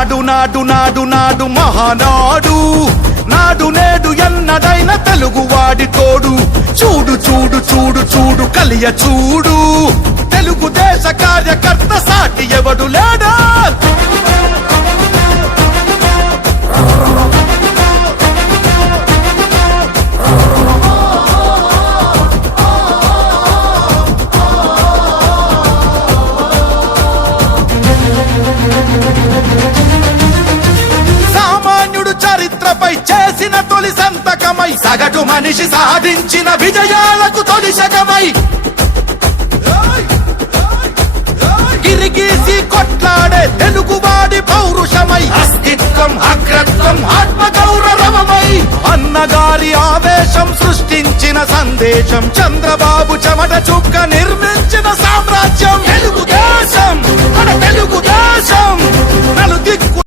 నాడు నాడు నాడు నాడు మహానాడు నాడు నేడు ఎన్నడైన తెలుగువాడి తోడు చూడు చూడు చూడు చూడు కలియ చూడు తెలుగుదేశ కార్యకర్త సాటి ఎవడు లేడా సామాన్యుడు చరిత్రపై చేసిన తొలి సంతకమై సగటు మనిషి సాధించిన విజయాలకు తొలి శకమై గిరిగీసి కొట్లాడే తెలుగువాడి పౌరుషమై అస్తిత్వం అగ్రత్వం ఆత్మగౌరవమై అన్నగారి ఆవేశం సృష్టించిన సందేశం చంద్రబాబు చెమట చుక్క నిర్మించిన సామ్రాజ్యం